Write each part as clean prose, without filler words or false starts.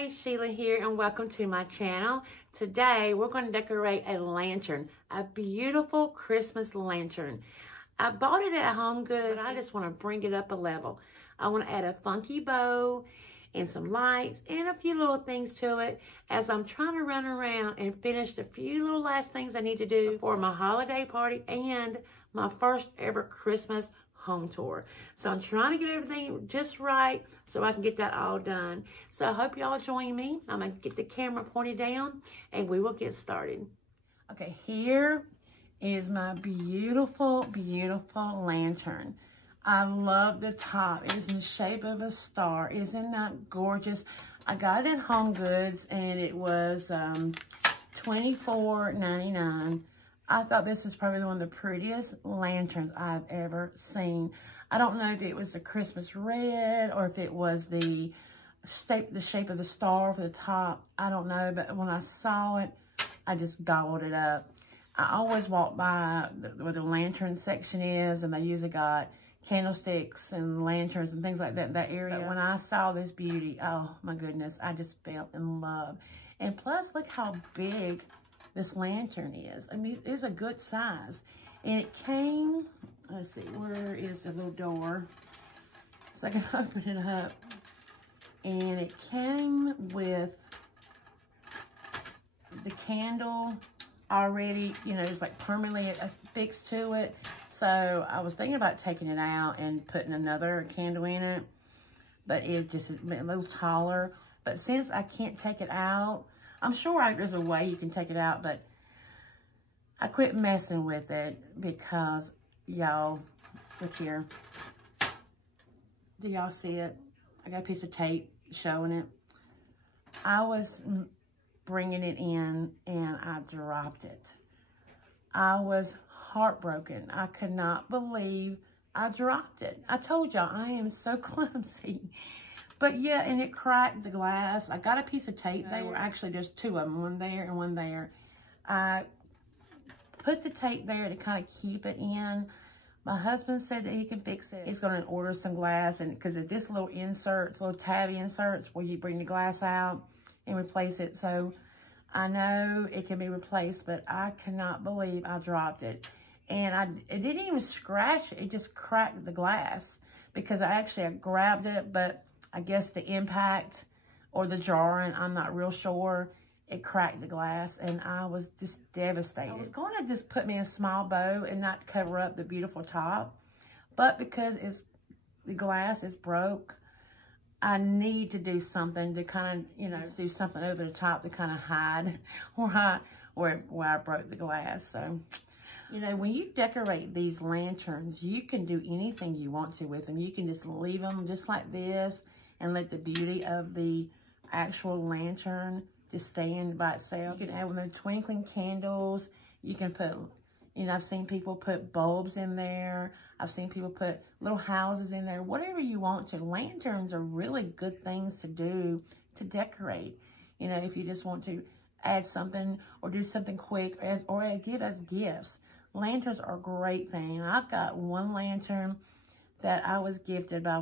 Hi, Sheila here, and welcome to my channel. Today, we're going to decorate a lantern, a beautiful Christmas lantern. I bought it at Home Goods. I just want to bring it up a level. I want to add a funky bow and some lights and a few little things to it as I'm trying to run around and finish the few little last things I need to do for my holiday party and my first ever Christmas home tour. So I'm trying to get everything just right so I can get that all done. So I hope y'all join me. I'm going to get the camera pointed down and we will get started. Okay, here is my beautiful, beautiful lantern. I love the top. It is in the shape of a star. Isn't that gorgeous? I got it at Home Goods and it was $24.99. I thought this was probably one of the prettiest lanterns I've ever seen. I don't know if it was the Christmas red or if it was the shape of the star for the top. I don't know, but when I saw it, I just gobbled it up. I always walk by where the lantern section is, and they usually got candlesticks and lanterns and things like that in that area. But when I saw this beauty, oh my goodness, I just fell in love. And plus, look how big this lantern is. I mean, it's a good size. And it came, let's see, where is the little door? So I can open it up. And it came with the candle already, you know, it's like permanently affixed to it. So I was thinking about taking it out and putting another candle in it, but it just is a little taller. But since I can't take it out, I'm sure there's a way you can take it out, but I quit messing with it because, y'all, look here. Do y'all see it? I got a piece of tape showing it. I was bringing it in and I dropped it. I was heartbroken. I could not believe I dropped it. I told y'all I am so clumsy. But yeah, and it cracked the glass. I got a piece of tape. They were actually, there's two of them, one there and one there. I put the tape there to kind of keep it in. My husband said that he can fix it. He's going to order some glass, and because it's this little inserts, little tabby inserts where you bring the glass out and replace it. So I know it can be replaced, but I cannot believe I dropped it. And it didn't even scratch it. It just cracked the glass because I grabbed it, but I guess the impact or the jarring, I'm not real sure, it cracked the glass and I was just devastated. I was going to just put me a small bow and not cover up the beautiful top, but because the glass is broke, I need to do something to kind of, you know, do something over the top to kind of hide where I broke the glass. So, you know, when you decorate these lanterns, you can do anything you want to with them. You can just leave them just like this and let the beauty of the actual lantern just stand by itself. You can add one of the twinkling candles. You can put, you know, I've seen people put bulbs in there. I've seen people put little houses in there. Whatever you want to. Lanterns are really good things to do to decorate. You know, if you just want to add something or do something quick or give us gifts. Lanterns are a great thing. I've got one lantern that I was gifted by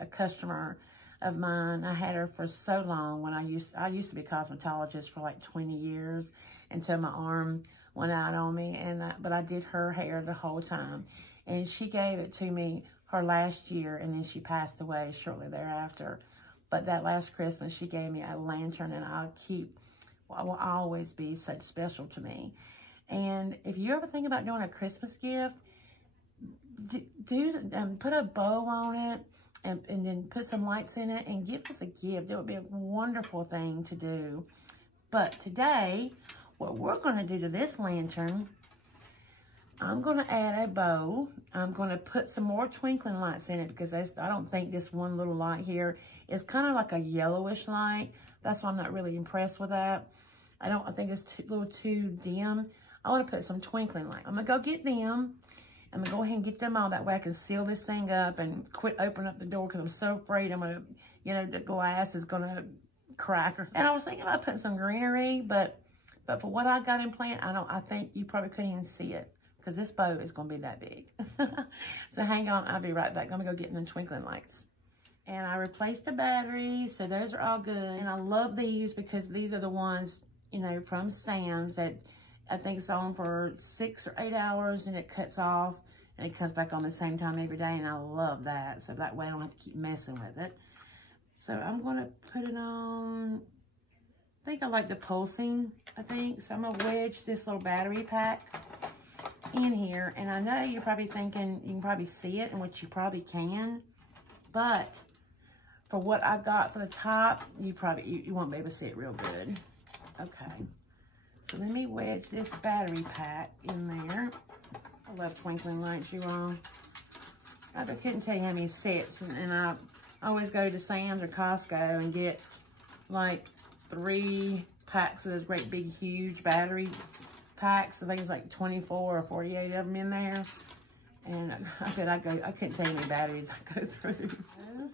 a customer of mine. I had her for so long when I used to be a cosmetologist for like 20 years until my arm went out on me. But I did her hair the whole time. And she gave it to me her last year, and then she passed away shortly thereafter. But that last Christmas, she gave me a lantern, and will always be such special to me. And if you ever think about doing a Christmas gift, put a bow on it and then put some lights in it and give us a gift. It would be a wonderful thing to do. But today, what we're going to do to this lantern, I'm going to add a bow. I'm going to put some more twinkling lights in it because I don't think this one little light here is kind of like a yellowish light. That's why I'm not really impressed with that. I think it's a little too dim. I want to put some twinkling lights. I'm going to go get them. I'm going to go ahead and get them all. That way I can seal this thing up and quit opening up the door because I'm so afraid I'm going to, you know, the glass is going to crack. And I was thinking about putting some greenery, but for what I got in plan, I think you probably couldn't even see it because this bow is going to be that big. So hang on. I'll be right back. I'm going to go get them twinkling lights. And I replaced the batteries, so those are all good. And I love these because these are the ones, you know, from Sam's that I think it's on for 6 or 8 hours and it cuts off and it comes back on the same time every day. And I love that. So that way I don't have to keep messing with it. So I'm going to put it on, I think I like the pulsing, I think. So I'm going to wedge this little battery pack in here. And I know you're probably thinking, you can probably see it, and which you probably can. But for what I've got for the top, you won't be able to see it real good. Okay. So let me wedge this battery pack in there. I love twinkling lights, you all. I couldn't tell you how many sets, and I always go to Sam's or Costco and get like 3 packs of those great big huge battery packs. I think it's like 24 or 48 of them in there. And I couldn't tell you how many batteries I go through. So,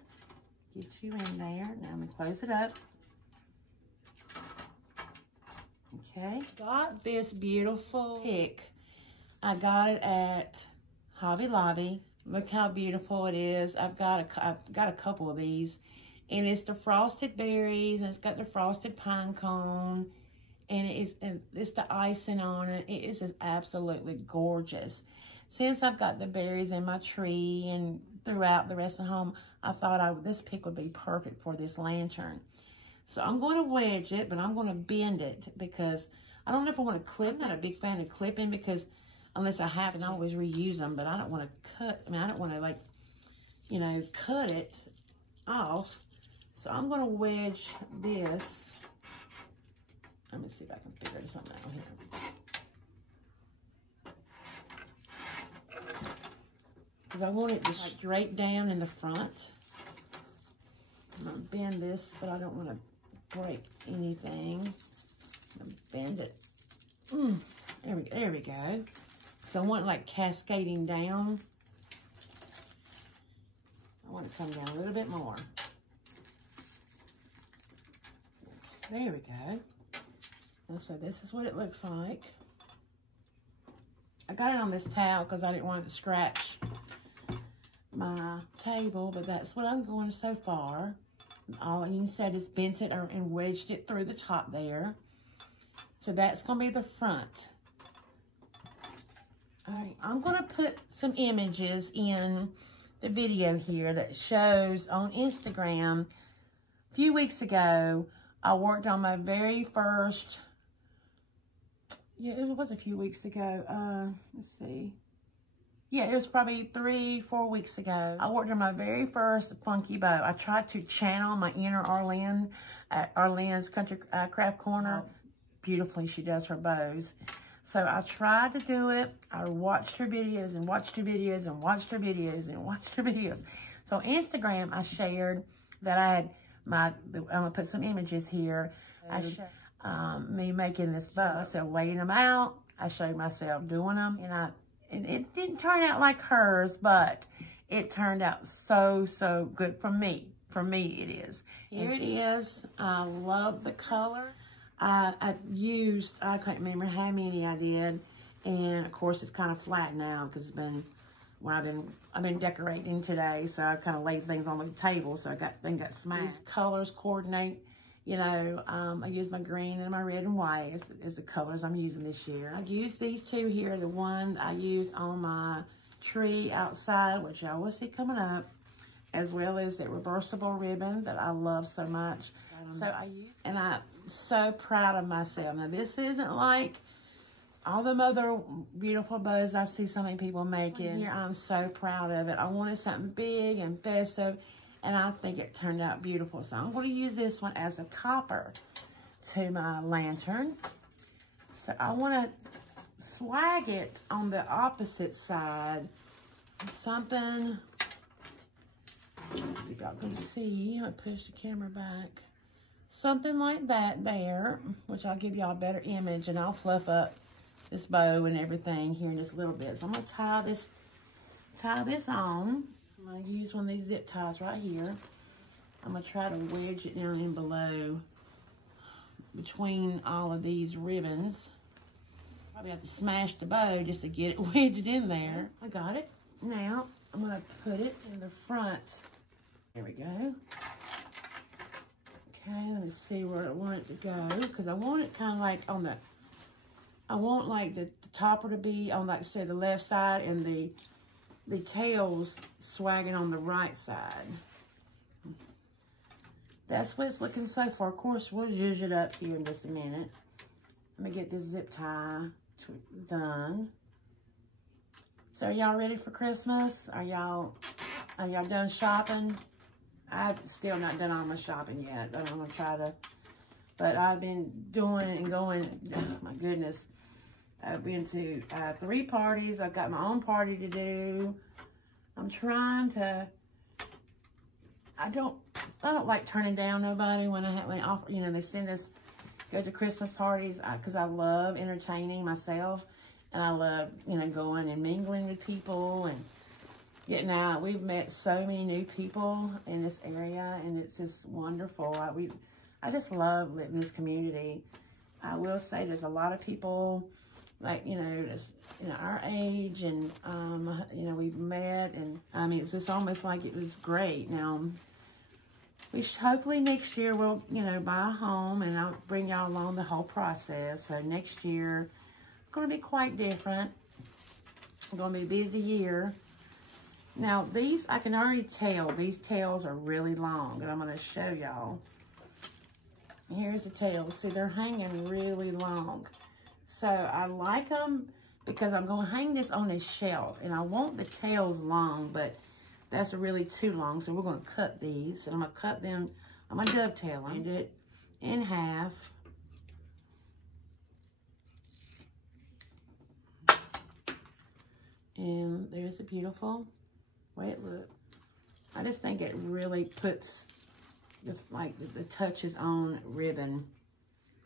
get you in there. Now I'm gonna close it up. Okay, got this beautiful pick. I got it at Hobby Lobby. Look how beautiful it is. I've got a couple of these, and it's the frosted berries, and it's got the frosted pine cone, and it's the icing on it. It is just absolutely gorgeous. Since I've got the berries in my tree and throughout the rest of the home, I thought this pick would be perfect for this lantern. So I'm going to wedge it, but I'm going to bend it because I don't know if I want to clip. I'm not a big fan of clipping because unless I have to, I always reuse them, but I don't want to cut. I mean, I don't want to, like, you know, cut it off. So I'm going to wedge this. Let me see if I can figure something out here. Because I want it to like drape down in the front. I'm going to bend this, but I don't want to break anything. I'm going to bend it. There we go. So I want it like cascading down. I want it to come down a little bit more. There we go. And so this is what it looks like. I got it on this towel because I didn't want it to scratch my table, but that's what I'm going so far. All you said is bent it and wedged it through the top there. So that's going to be the front. All right, I'm going to put some images in the video here that shows on Instagram. A few weeks ago, I worked on my very first, yeah, it was a few weeks ago. Let's see. Yeah, it was probably 3-4 weeks ago. I worked on my very first funky bow. I tried to channel my inner Arlene at Arlene's Country Craft Corner. Beautifully she does her bows. So I tried to do it. I watched her videos and watched her videos and watched her videos and watched her videos. So on Instagram, I shared that I had I'm gonna put some images here. I showed me making this bow. I said weighing them out. I showed myself doing them, and it didn't turn out like hers, but it turned out so good for me. For me, it is. Here it is. I love the color. I can't remember how many I did, and of course it's kind of flat now because it's been, I've been decorating today, so I kind of laid things on the table, so things got smashed. These colors coordinate, you know. I use my green and my red and white as the colors I'm using this year. I've used these two here, the one I used on my tree outside, which y'all will see coming up, as well as the reversible ribbon that I love so much. So I'm so proud of myself. Now this isn't like all them other beautiful bows I see so many people making. Here, I'm so proud of it. I wanted something big and festive, and I think it turned out beautiful. So I'm going to use this one as a topper to my lantern. So I want to swag it on the opposite side. Something, let's see if y'all can see. I'm going to push the camera back. Something like that there, which I'll give y'all a better image, and I'll fluff up this bow and everything here in just a little bit. So I'm going to tie this on. I'm going to use one of these zip ties right here. I'm going to try to wedge it down in below between all of these ribbons. Probably have to smash the bow just to get it wedged in there. I got it. Now I'm going to put it in the front There we go. Okay, let me see where I want it to go, because I want it kind of like on the, I want like the topper to be on, like say, the left side, and the tails swagging on the right side. That's what it's looking so far. Of course, we'll zhuzh it up here in just a minute. Let me get this zip tie done. So are y'all ready for Christmas? Are y'all done shopping? I've still not done all my shopping yet, but I'm gonna try to. But I've been doing and going, oh my goodness. I've been to 3 parties. I've got my own party to do. I'm trying to, I don't like turning down nobody when they offer, you know, they send us, go to Christmas parties, because I love entertaining myself, and I love, you know, going and mingling with people and getting out. We've met so many new people in this area, and it's just wonderful. I just love living in this community. I will say there's a lot of people, like, you know, just, you know, our age, and, you know, we've met, and, I mean, it's just almost like it was great. Now, hopefully next year we'll, you know, buy a home, and I'll bring y'all along the whole process. So next year, it's going to be quite different. It's going to be a busy year. Now, these, I can already tell, these tails are really long, and I'm going to show y'all. Here's the tails. See, they're hanging really long. So I like them because I'm going to hang this on this shelf, and I want the tails long, but that's really too long. So we're going to cut these, and I'm going to cut them. I'm going to dovetail it in half. And there's a beautiful way it looks. I just think it really puts the touches on ribbon.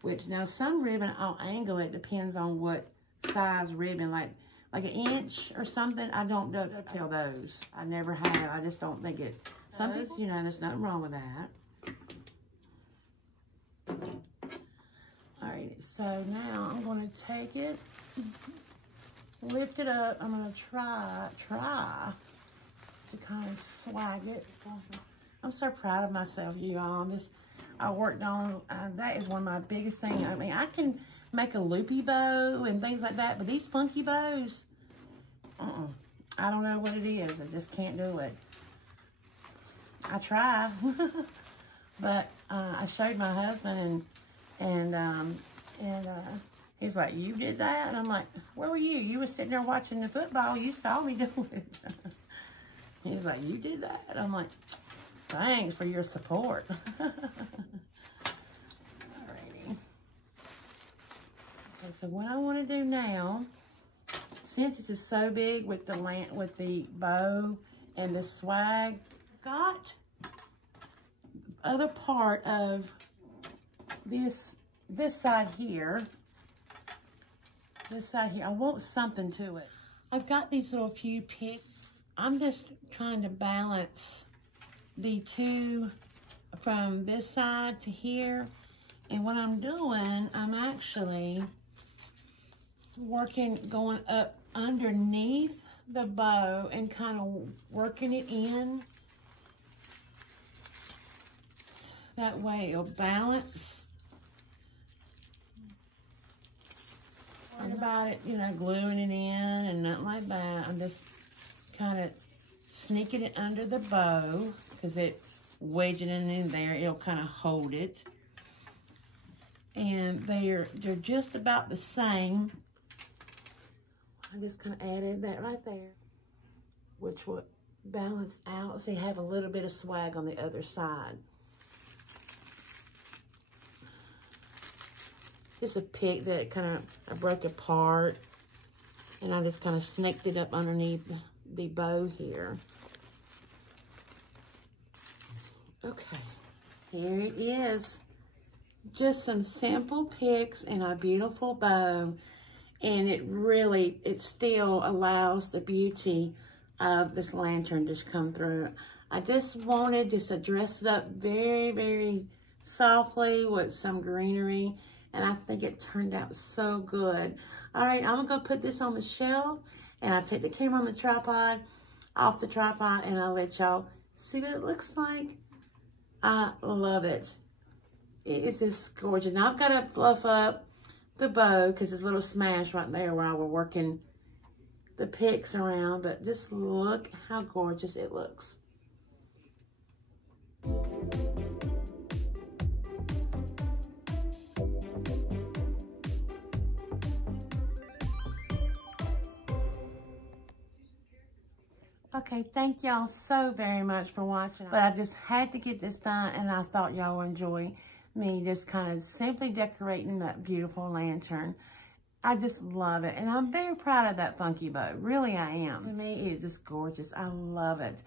Which now some ribbon, I'll angle it, depends on what size ribbon, like an inch or something. I don't dovetail those. I never have. I just don't think it. Some people, you know, there's nothing wrong with that. All right, so now I'm going to take it, lift it up. I'm going to try to kind of swag it. I'm so proud of myself, you all. I worked on, that is one of my biggest things. I mean, I can make a loopy bow and things like that, but these funky bows, I don't know what it is. I just can't do it. I try, but I showed my husband, and he's like, "You did that?" And I'm like, "Where were you? You were sitting there watching the football. You saw me do it." He's like, "You did that?" I'm like, "Thanks for your support." Alrighty. Okay, so what I want to do now, since this is so big with the bow and the swag, got other part of this side here. This side here, I want something to it. I've got these little few picks. I'm just trying to balance the two from this side to here. And what I'm doing, I'm actually going up underneath the bow and kind of working it in. That way it'll balance. Not about it, you know, gluing it in and nothing like that. I'm just kind of sneaking it under the bow, because it wedging it in there, it'll kind of hold it. And they're just about the same. I just kind of added that right there, which would balance out. So you have a little bit of swag on the other side. Just a pick that I broke apart, and I just kind of snaked it up underneath the bow here. Okay, here it is. Just some simple picks and a beautiful bow, and it still allows the beauty of this lantern to come through. I just wanted to dress it up very, very softly with some greenery, and I think it turned out so good. All right, I'm gonna put this on the shelf, and I'll take the camera on the tripod, off the tripod, and I'll let y'all See what it looks like? I love it. It is just gorgeous. Now I've got to fluff up the bow because there's a little smash right there while we're working the picks around, but just look how gorgeous it looks. Okay, thank y'all so very much for watching. But I just had to get this done, and I thought y'all would enjoy me just kind of simply decorating that beautiful lantern. I just love it, and I'm very proud of that funky bow. Really, I am. To me, it's just gorgeous. I love it.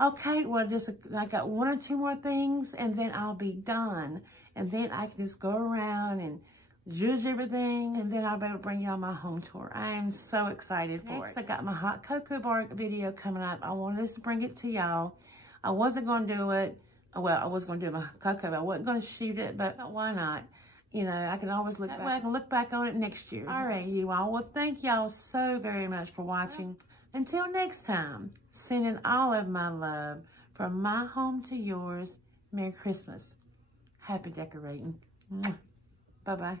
Okay, well, I got 1 or 2 more things, and then I'll be done. And then I can just go around and zhuzh everything, and then I'll be able to bring y'all my home tour. I am so excited for it. Next, I got my hot cocoa bar video coming up. I wanted to bring it to y'all. I wasn't going to do it. Well, I was going to do my cocoa, but I wasn't going to shoot it, but why not? You know, I can always look back. I can look back on it next year. All right, you all. Well, thank y'all so very much for watching. Until next time, sending all of my love from my home to yours. Merry Christmas. Happy decorating. Bye-bye.